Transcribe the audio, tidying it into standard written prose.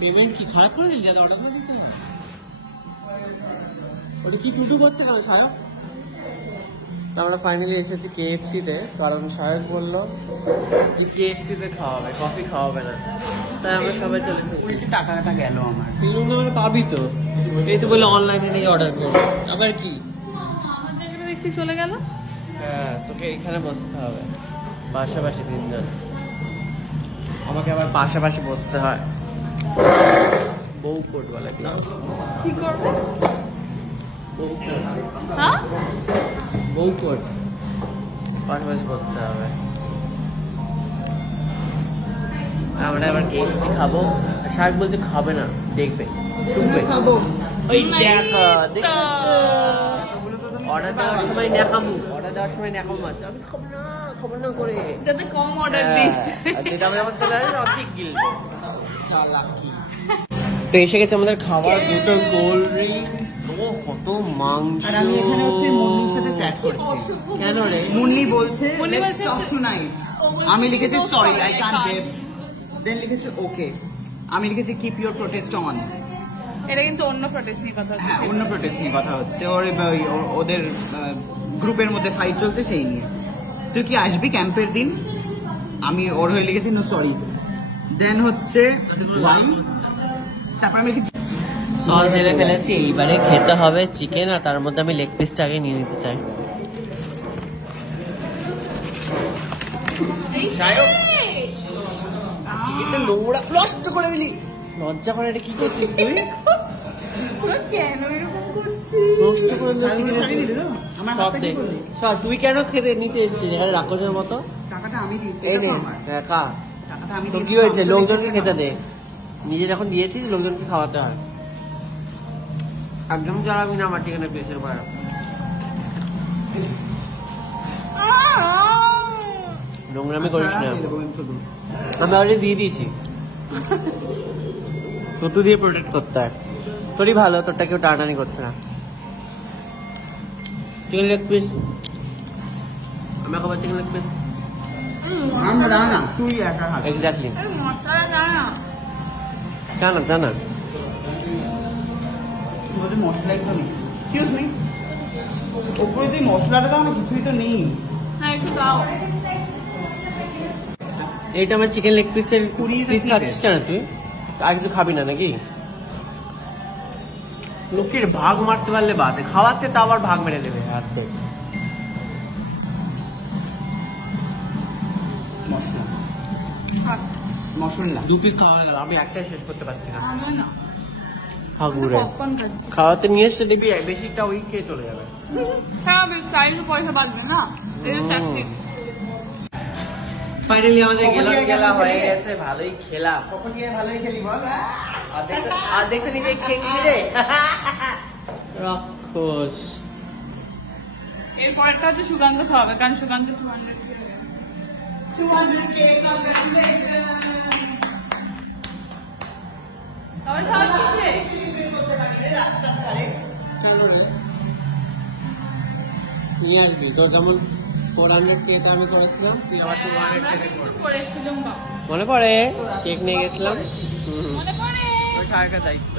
Payment কি খারাপ করে দিল? যাতে অর্ডার করে দিতে হবে। ওটা কি টুটু করছে কেন সায়ক? আমরা ফাইনালি এসেছি KFC-তে, কারণ সায়ক বললো যে KFC-তে খাওয়াবে, কফি খাওয়াবে না, তাই আমরা সবাই চলে এসেছি। টাকাটা গেল আমার। মানে পাবি তো, এই তো বলে অনলাইনে নিয়ে অর্ডার করবো, আবার কি দেখছি চলে গেল। হ্যাঁ, তোকে এখানে বসতে হবে পাশাপাশি তিনজন, আমাকে আবার পাশাপাশি বসতে হয়। বউ কোট বলে কি করবে? বউ কোট, হ্যাঁ বউ কোট, পাশাপাশি বসতে হবে। আমরা এবার KFC খাবো। শাক বলছে খাবে না, দেখবে শুনবে খাবো। ওই দেখ অর্ডার দেওয়ার সময় ন্যাকামু, অর্ডার দেওয়ার সময় ন্যাকামু আছে, আমি খাবো না করে যাতে কম অর্ডার দিস। যেটা আমি আমার চলে আসে অনেক গিলবে। তো এসে গেছে আমাদের খাবার, দুটো কোল্ড ড্রিঙ্কস, ও কত মাংস। আর আমি এখানে হচ্ছে মুন্নির সাথে চ্যাট করছি। কেন রে? মুন্নি বলছে মুন্নি বলছে টুনাইট, আমি লিখেছি সরি আই কান্ট বেট, দেন লিখেছে ওকে, আমি লিখেছি কিপ ইউর প্রোটেস্ট অন। এটা কিন্তু অন্য প্রোটেস্ট নিয়ে কথা হচ্ছে। হ্যাঁ, অন্য প্রোটেস্ট নিয়ে কথা হচ্ছে, ওদের গ্রুপের মধ্যে ফাইট চলছে সেই নিয়ে। তুই কি আসবি ক্যাম্পের দিন? আমি ওর হয়ে লিখেছি নো সরি, দেন হচ্ছে তারপর আমি লিখেছি সস ঢেলে ফেলেছি, এইবারে খেতে হবে চিকেন, আর তার মধ্যে আমি লেগ পিসটা আগে নিয়ে নিতে চাই। চিকেনটা নোংরা নষ্ট করে দিলি, লজ্জা করে। এটা কি করছিস তুই? কেন এরকম করছিস? নষ্ট করে দিলি চিকেনের পিস। আমার হাতে তুই কেন খেতে নিতে এসেছিস এখানে রাক্ষসের মতো? টাকাটা আমি দিই, এই নে খা। টাকাটা আমি তো দিই। কি হয়েছে? লোকজনকে খেতে দে, নিজে যখন দিয়েছিস লোকজনকে খাওয়াতে হয়। একদম জ্বালাবি না আমার চিকেনের পিসের বাইরে। নোংরামি করিস না, আমি অলরেডি দিয়ে দিয়েছি। তো দিয়ে প্রোটেক্ট করতে হয়, তোরই ভালো, তোরটা কেউ টানাটানি করছে না। চিকেন লেগ পিস, আমি খাবার চিকেন লেগ পিস। না তুই একা খা। এক্স্যাক্টলি, মশলা জানা জানা জানা। ওদের মশলা একটু নেই, এক্সকিউজ মি, ওপরে তুই মশলাটা দাও না, কিছুই তো নেই। হ্যাঁ একটু দাও। এইটা আমার চিকেন লেগ পিসের পিস দিবে। খাচ্ছিস কেন তুই? আর কিছু খাবি না নাকি? লোকের ভাগ মারতে পারলে বাজে, খাওয়াচ্ছে তা আবার ভাগ মেরে দেবে হাত ধরে। মশলা দু পিস খাওয়া গেল, আমি একটাই শেষ করতে পারছি না। না হাগুরে পপকর্ন খাচ্ছি। খাওয়াতে নিয়ে এসে দেখবি বেশিটা ওই খেয়ে চলে যাবে। হ্যাঁ চাইলে পয়সা বাঁচবে না, এটা ট্যাকটিক। ফাইনালি আমাদের গেলা হয়ে গেছে, ভালোই খেলাম। কখন গিয়ে ভালোই খেলি বল। আর দেখতে নিজে খেয়ে নিবি রে রাক্ষস। এরপরেরটা হচ্ছে সুগন্ধ খাওয়াবে, কারণ সুগন্ধ 200K সবাই খাওয়াচ্ছে। তুই আসবি, তোর যেমন 400K আমি করেছিলাম, তুই আবার 200K করেছিলাম মনে পড়ে? কেক নিয়ে গেছিলাম, মনে পড়ে। সারকার দায়িত্ব।